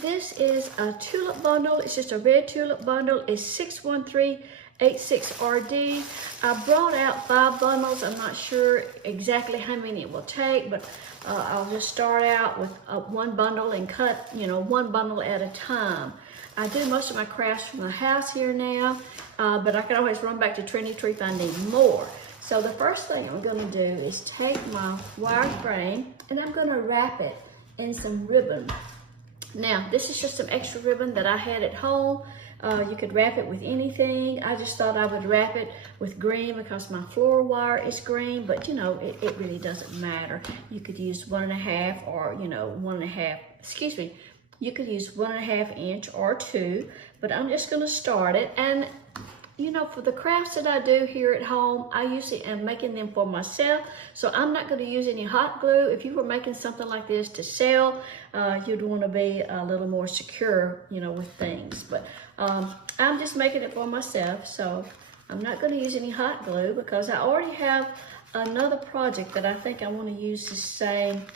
this is a tulip bundle. It's just a red tulip bundle. It's 61386RD. I brought out 5 bundles. I'm not sure exactly how many it will take, but I'll just start out with one bundle and cut, one bundle at a time. I do most of my crafts from the house here now, but I can always run back to Trendy Tree if I need more. So the first thing I'm gonna do is take my wire frame and I'm gonna wrap it in some ribbon. Now, this is just some extra ribbon that I had at home. You could wrap it with anything. I just thought I would wrap it with green because my floral wire is green, but it really doesn't matter. You could use 1.5 or, 1.5, excuse me, you could use 1.5 inch or 2, but I'm just gonna start it. And for the crafts that I do here at home, I usually am making them for myself, so I'm not going to use any hot glue. If you were making something like this to sell, you'd want to be a little more secure, with things. But I'm just making it for myself, so I'm not going to use any hot glue because I already have another project that I think I want to use the same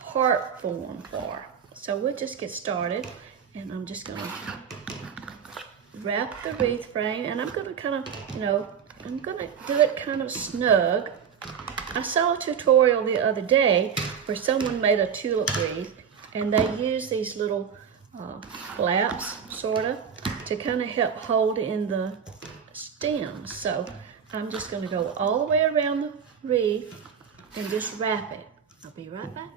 heart form for. So we'll just get started, and I'm just going to wrap the wreath frame, and I'm gonna kind of, I'm gonna do it kind of snug. I saw a tutorial the other day where someone made a tulip wreath, and they used these little flaps, sort of, to kind of help hold in the stems. So I'm just gonna go all the way around the wreath and just wrap it. I'll be right back.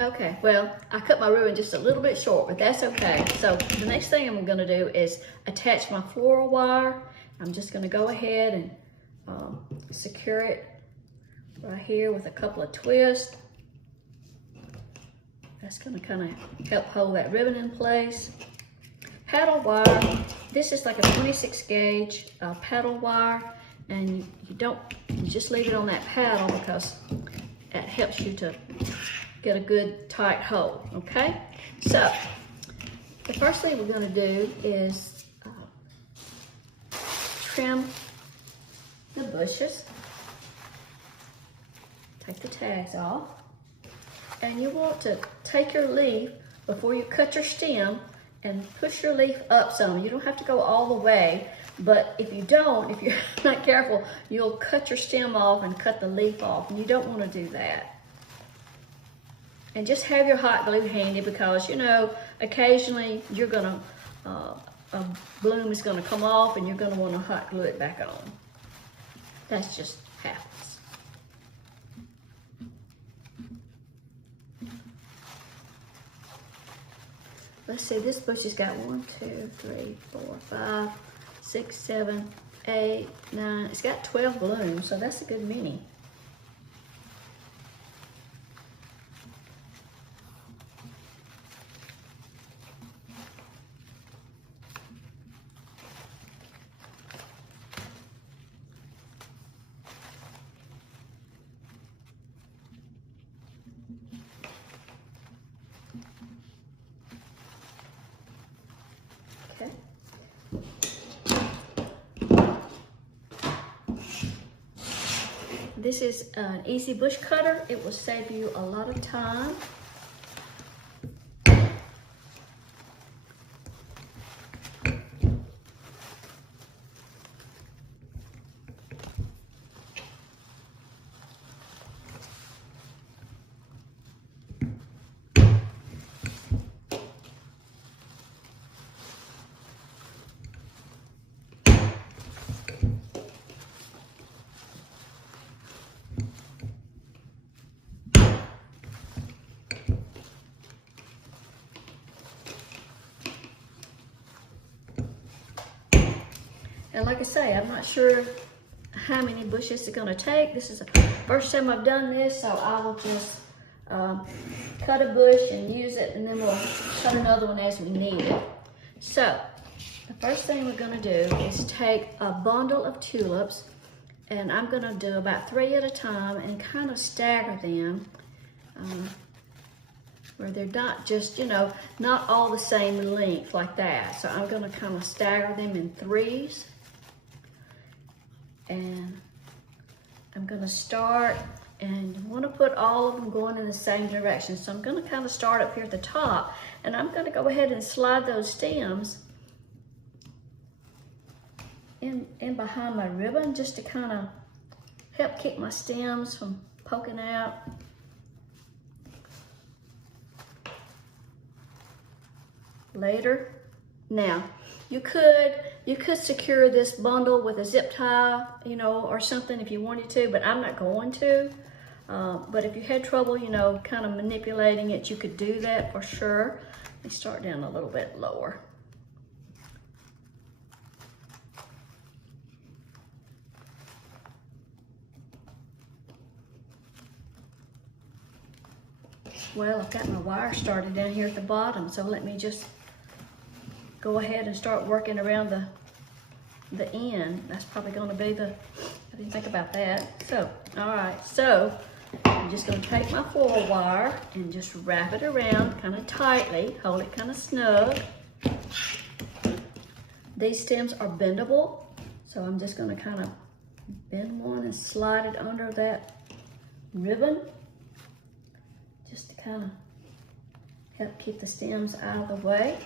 Okay, well, I cut my ribbon just a little bit short, but that's okay. So the next thing I'm gonna do is attach my floral wire. I'm just gonna go ahead and secure it right here with a couple of twists. That's gonna kind of help hold that ribbon in place. Paddle wire, this is like a 26 gauge paddle wire, and you just leave it on that paddle because that helps you to get a good tight hold, okay? So, the first thing we're gonna do is trim the bushes. Take the tags off. And you want to take your leaf before you cut your stem and push your leaf up some. You don't have to go all the way, but if you're not careful, you'll cut your stem off and cut the leaf off, and you don't wanna do that. And just have your hot glue handy because, occasionally you're gonna, a bloom is gonna come off and you're gonna wanna hot glue it back on. That's just happens. Let's see, this bush has got 1, 2, 3, 4, 5, 6, 7, 8, 9. It's got 12 blooms, so that's a good many. This is an easy bush cutter. It will save you a lot of time. And like I say, I'm not sure how many bushes it's gonna take. This is the first time I've done this, so I will just cut a bush and use it, and then we'll cut another one as we need it. So, the first thing we're gonna do is take a bundle of tulips, and I'm gonna do about 3 at a time and kind of stagger them where they're not just, not all the same length like that. So I'm gonna kind of stagger them in 3s. And I'm gonna start And you want to put all of them going in the same direction. So I'm going to kind of start up here at the top, and I'm going to go ahead and slide those stems in behind my ribbon just to kind of help keep my stems from poking out. Later. Now, you could secure this bundle with a zip tie, you know, or something if you wanted to, but I'm not going to. But if you had trouble, you know, kind of manipulating it, you could do that for sure. Let me start down a little bit lower. Well, I've got my wire started down here at the bottom, so let me just go ahead and start working around the end. That's probably going to be I didn't think about that. So, all right, so I'm just going to take my floral wire and just wrap it around kind of tightly, hold it kind of snug. These stems are bendable, so I'm just going to kind of bend one and slide it under that ribbon, just to kind of help keep the stems out of the way.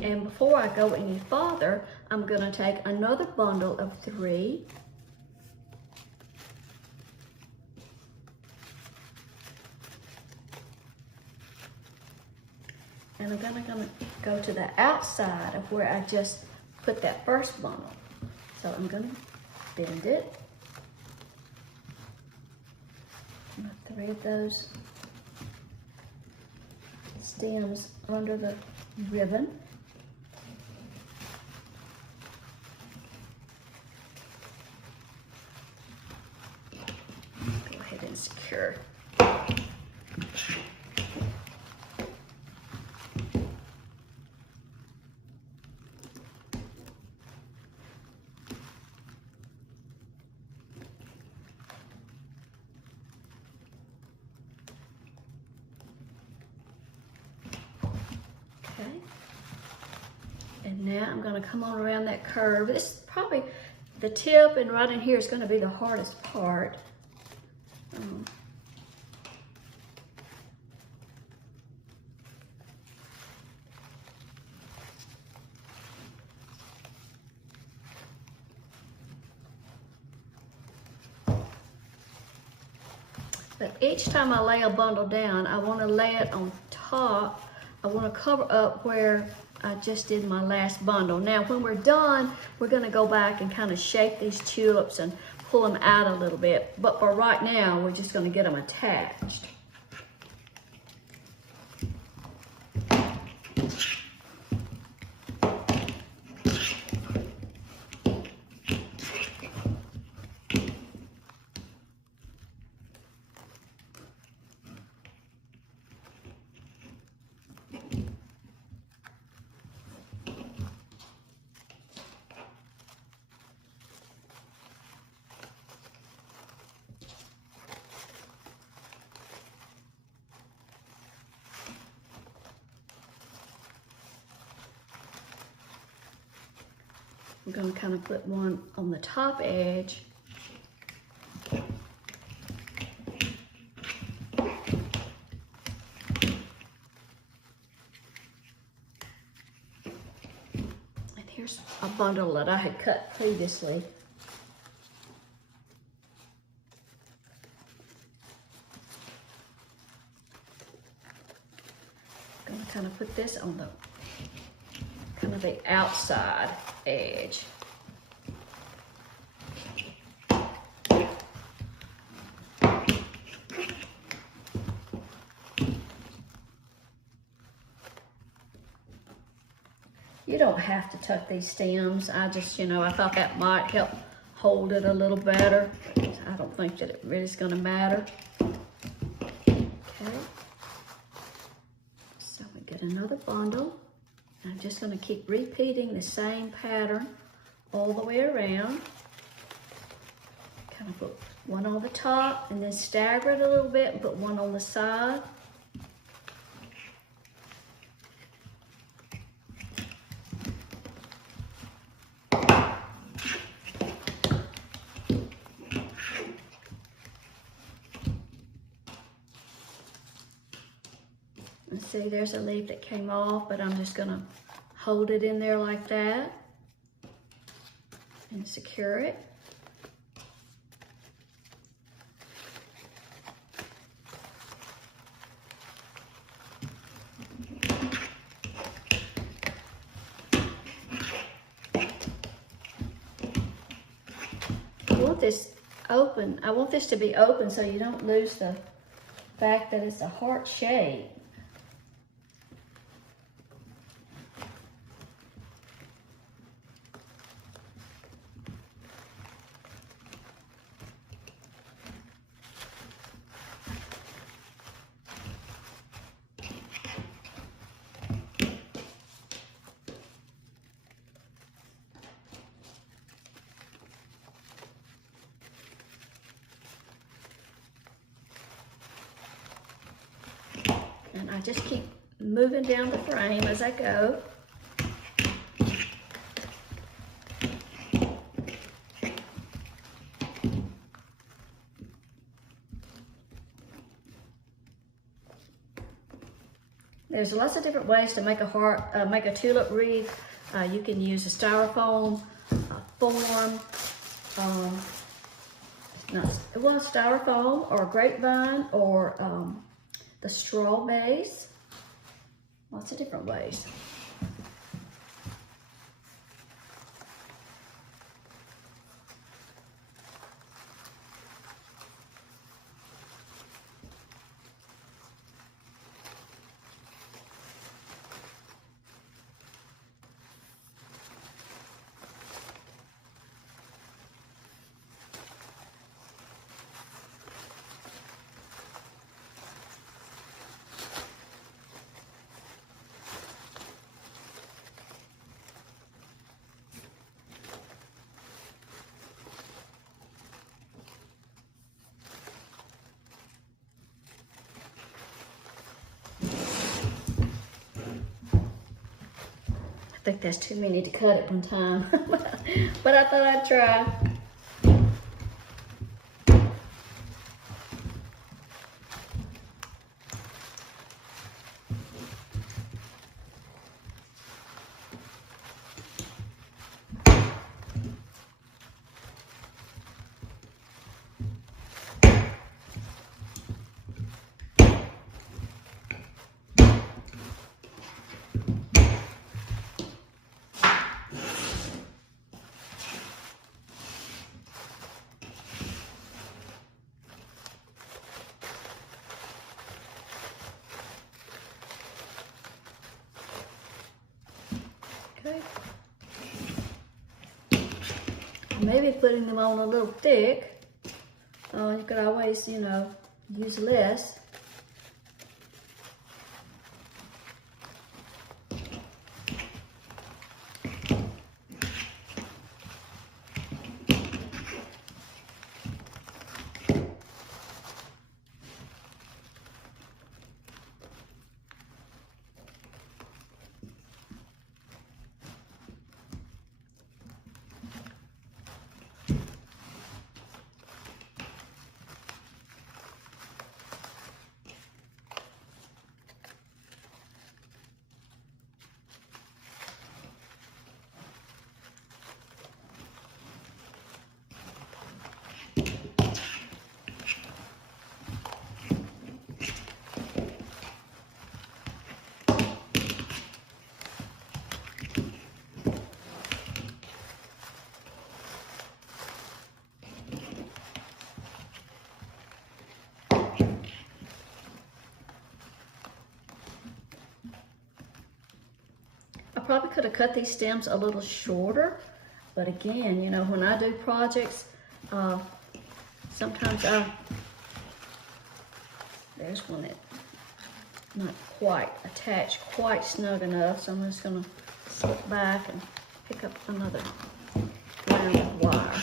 And before I go any farther, I'm going to take another bundle of 3. And I'm going to go to the outside of where I just put that first bundle. So I'm going to bend it. I'm going to thread those stems under the ribbon. Go ahead and secure. And now I'm going to come on around that curve. This is probably the tip, and right in here is going to be the hardest part. But each time I lay a bundle down, I want to lay it on top. I want to cover up where I just did my last bundle. Now, when we're done, we're going to go back and kind of shape these tulips and pull them out a little bit. But for right now, we're just going to get them attached. I'm going to kind of put one on the top edge. And here's a bundle that I had cut previously. I'm going to kind of put this on the kind of the outside edge. You don't have to tuck these stems. I just, I thought that might help hold it a little better. I don't think that it really is going to matter. Okay. So we get another bundle. I'm just going to keep repeating the same pattern all the way around. Kind of put one on the top and then stagger it a little bit and put one on the side. And see, there's a leaf that came off, but I'm just gonna hold it in there like that and secure it. This open. I want this to be open so you don't lose the fact that it's a heart shape. And I just keep moving down the frame as I go. There's lots of different ways to make a heart, make a tulip wreath. You can use a styrofoam form, styrofoam or grapevine or the straw base. Lots of different ways. I think that's too many to cut at one time, but I thought I'd try. Okay. Maybe putting them on a little thick. You could always, you know, use less. Probably could have cut these stems a little shorter, but again, you know, when I do projects, sometimes there's one that not quite attached quite snug enough, so I'm just gonna slip back and pick up another round of wire.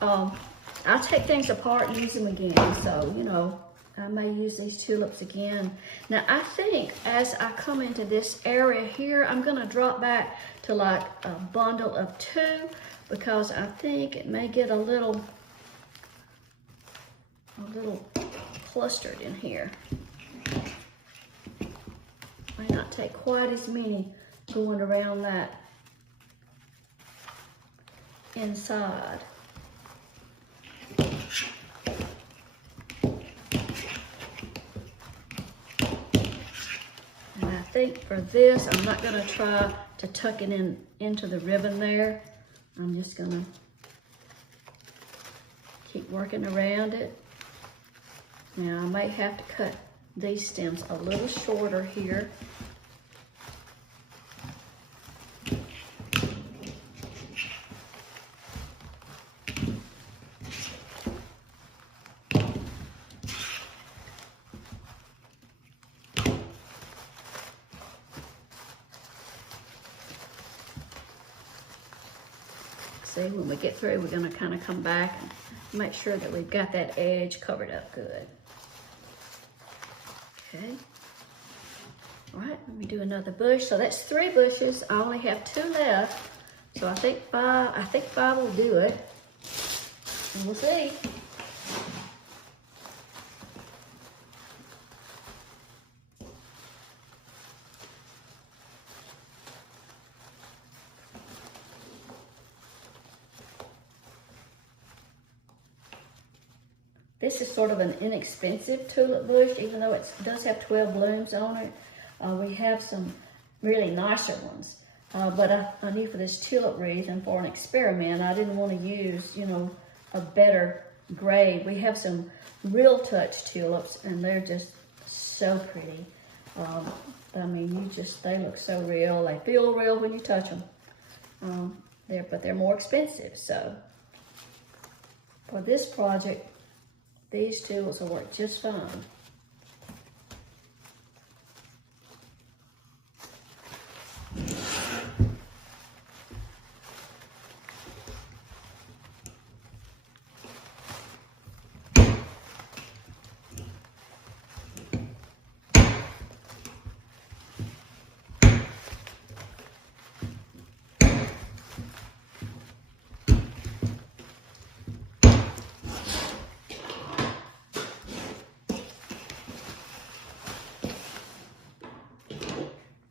I'll take things apart and use them again, so, you know, I may use these tulips again. Now I think as I come into this area here, I'm gonna drop back to like a bundle of 2 because I think it may get a little clustered in here. May not take quite as many going around that inside. And I think for this, I'm not gonna try to tuck it into the ribbon there. I'm just gonna keep working around it. Now I may have to cut these stems a little shorter here. See, when we get through, we're gonna kind of come back and make sure that we've got that edge covered up good. Okay. All right, let me do another bush. So that's 3 bushes. I only have 2 left. So I think 5 will do it. And we'll see. This is sort of an inexpensive tulip bush, even though it does have 12 blooms on it. We have some really nicer ones. But I knew for this tulip wreath and for an experiment, I didn't want to use, you know, a better grade. We have some real touch tulips, and they're just so pretty. I mean, they look so real. They feel real when you touch them. But they're more expensive. So for this project, these tulips will work just fine.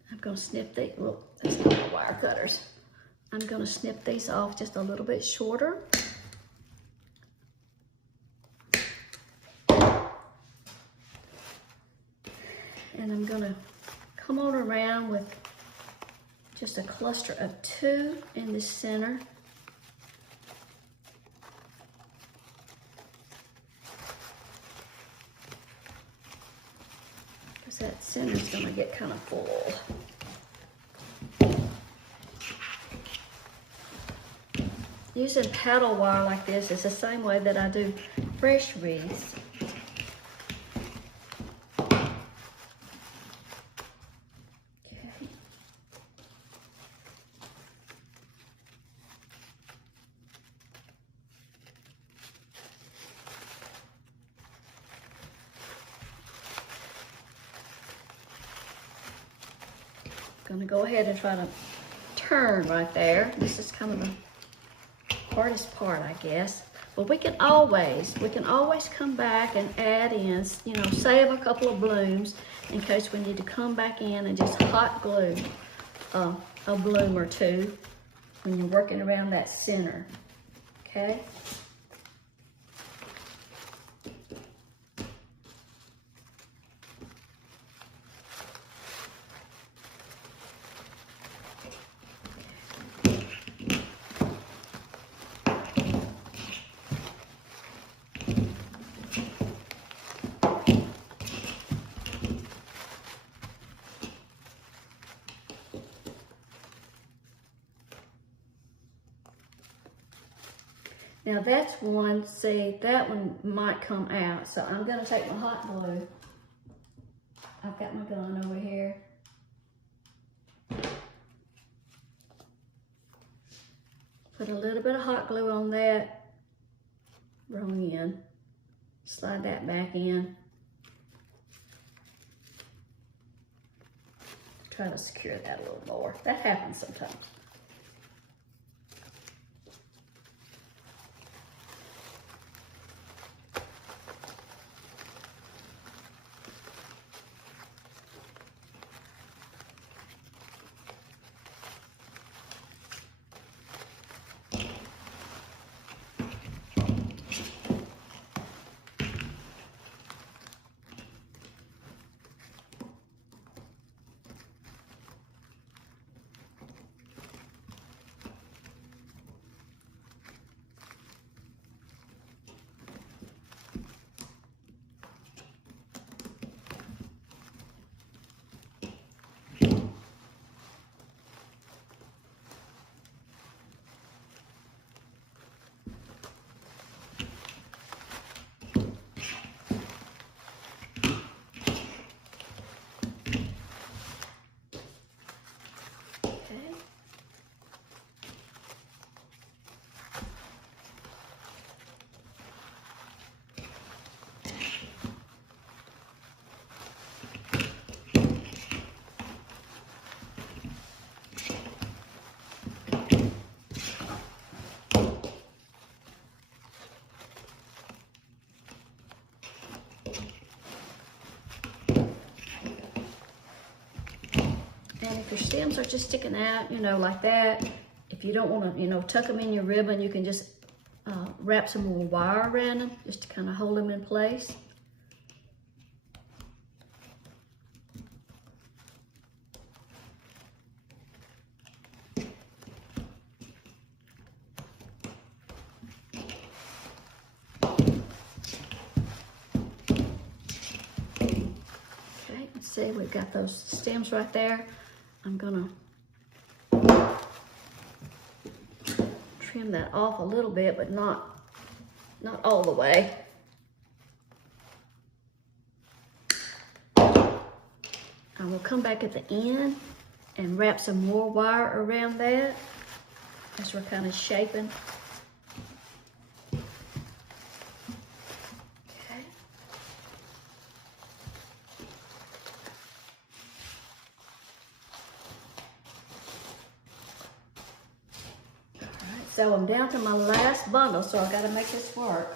I'm going to snip these, well, that's not my wire cutters. I'm going to snip these off just a little bit shorter. And I'm going to come on around with just a cluster of 2 in the center. Because that center is going to get kind of full. Using paddle wire like this is the same way that I do fresh wreaths. Okay. I'm gonna go ahead and try to turn right there. This is kind of the hardest part, I guess. But we can always come back and add in, you know, save a couple of blooms in case we need to come back in and just hot glue a bloom or 2 when you're working around that center, okay? Now that's one, see, that one might come out. So I'm gonna take my hot glue. I've got my gun over here. Put a little bit of hot glue on that, wrong end. Slide that back in. Try to secure that a little more. That happens sometimes. if your stems are just sticking out, you know, like that, if you don't want to, you know, tuck them in your ribbon, you can just wrap some more wire around them just to kind of hold them in place. See, we've got those stems right there. I'm gonna trim that off a little bit, but not all the way. I will come back at the end and wrap some more wire around that as we're kind of shaping. So I'm down to my last bundle, so I gotta make this work.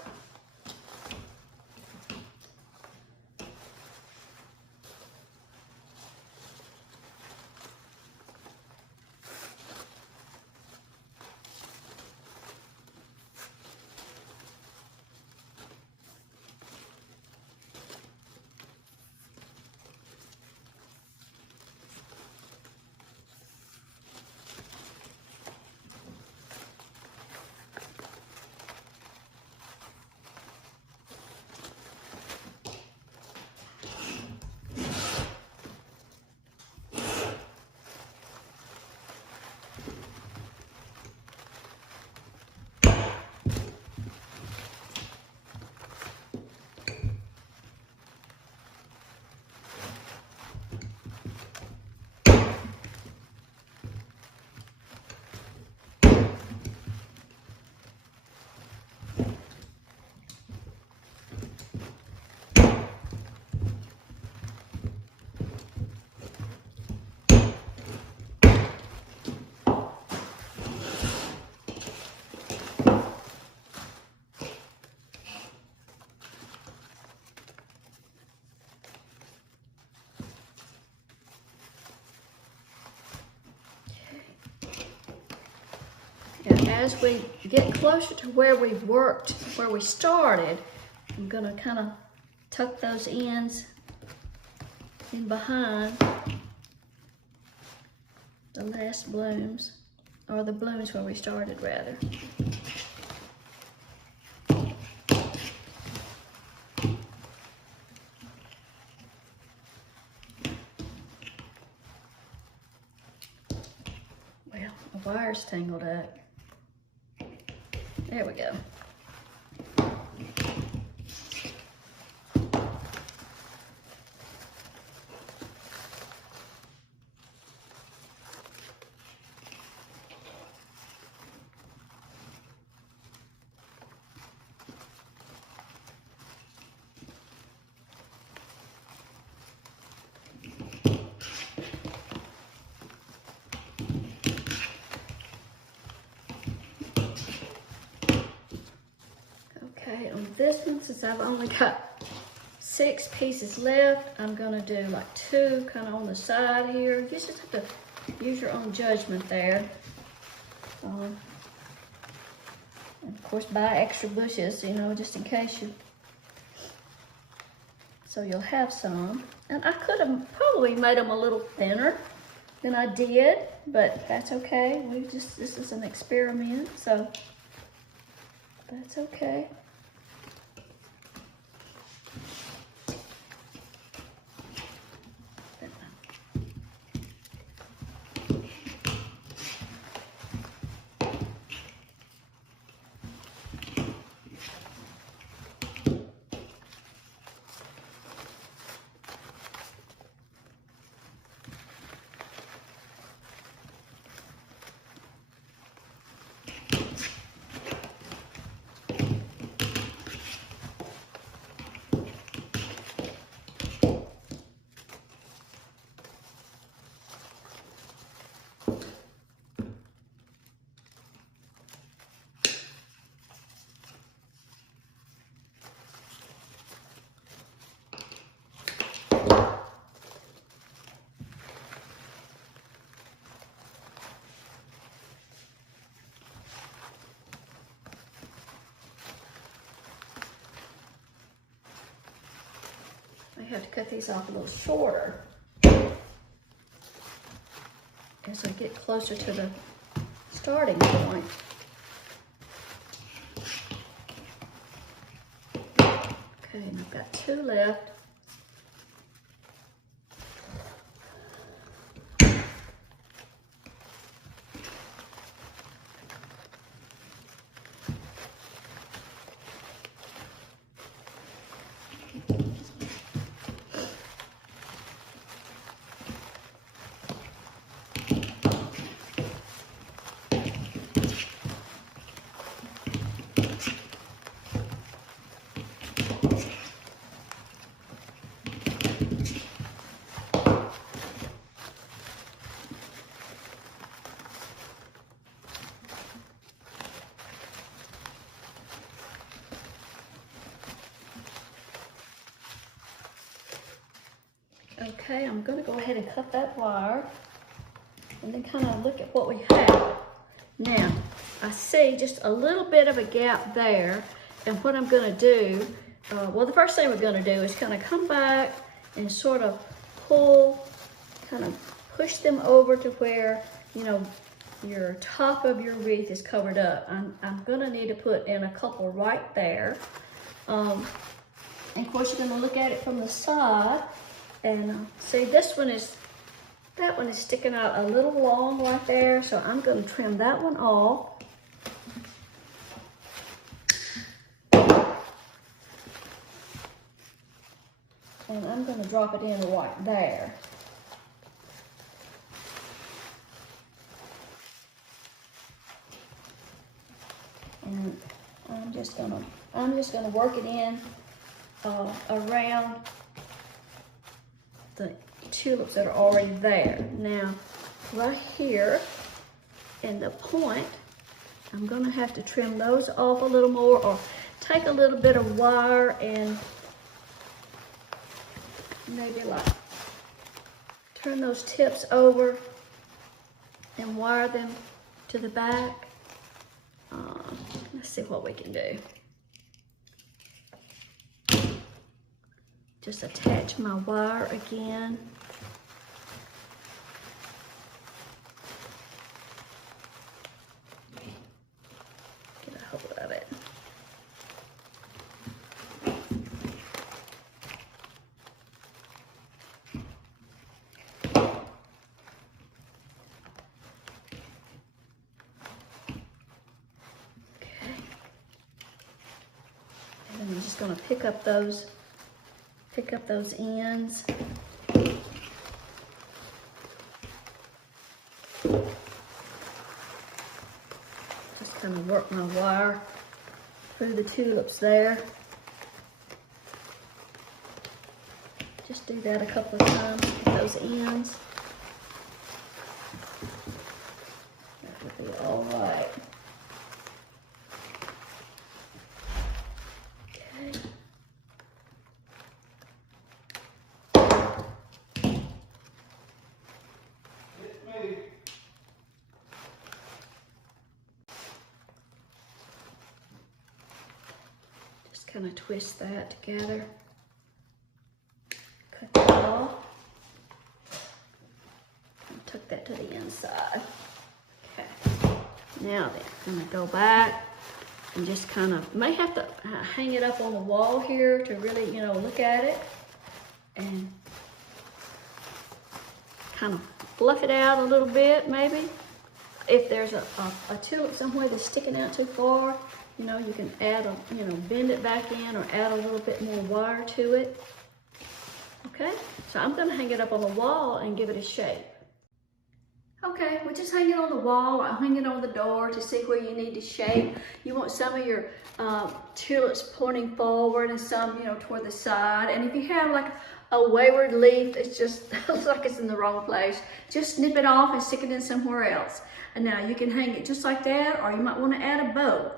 As we get closer to where we worked, where we started, I'm gonna kind of tuck those ends in behind the last blooms, or the blooms where we started rather. Well, the wire's tangled up. There we go. On this one, since I've only got 6 pieces left, I'm gonna do like 2 kind of on the side here. You just have to use your own judgment there. And of course, buy extra bushes, you know, just in case you. So you'll have some. And I could have probably made them a little thinner than I did, but that's okay. This is an experiment, so that's okay. have to cut these off a little shorter as I get closer to the starting point. Okay, and I've got 2 left. Okay, I'm going to go ahead and cut that wire and then kind of look at what we have. Now, I see just a little bit of a gap there, and what I'm going to do, well, the first thing we're going to do is kind of come back and sort of pull, kind of push them over to where, you know, your top of your wreath is covered up. I'm going to need to put in a couple right there. And of course, you're going to look at it from the side. And see, that one is sticking out a little long right there, so I'm going to trim that one off. And I'm going to drop it in right there. And I'm just going to work it in around the tulips that are already there. Now, right here in the point, I'm going to have to trim those off a little more, or take a little bit of wire and maybe like turn those tips over and wire them to the back. Let's see what we can do. Just attach my wire again. Get a hold of it. Okay. And I'm just going to pick up those ends. Just kind of work my wire through the tulips there. Just do that a couple of times with those ends. That would be all right. Kind of twist that together, cut that off, and tuck that to the inside. Okay, now then, I'm going to go back and just kind of, may have to hang it up on the wall here to really, you know, look at it, and kind of fluff it out a little bit, maybe. If there's a tulip somewhere that's sticking out too far, you know, you can add a, you know, bend it back in or add a little bit more wire to it. Okay, so I'm going to hang it up on the wall and give it a shape. Okay, we just hang it on the wall, or hang it on the door to see where you need to shape. You want some of your tulips pointing forward and some, you know, toward the side. And if you have like a wayward leaf that just looks like it's in the wrong place, just snip it off and stick it in somewhere else. And now you can hang it just like that, or you might want to add a bow.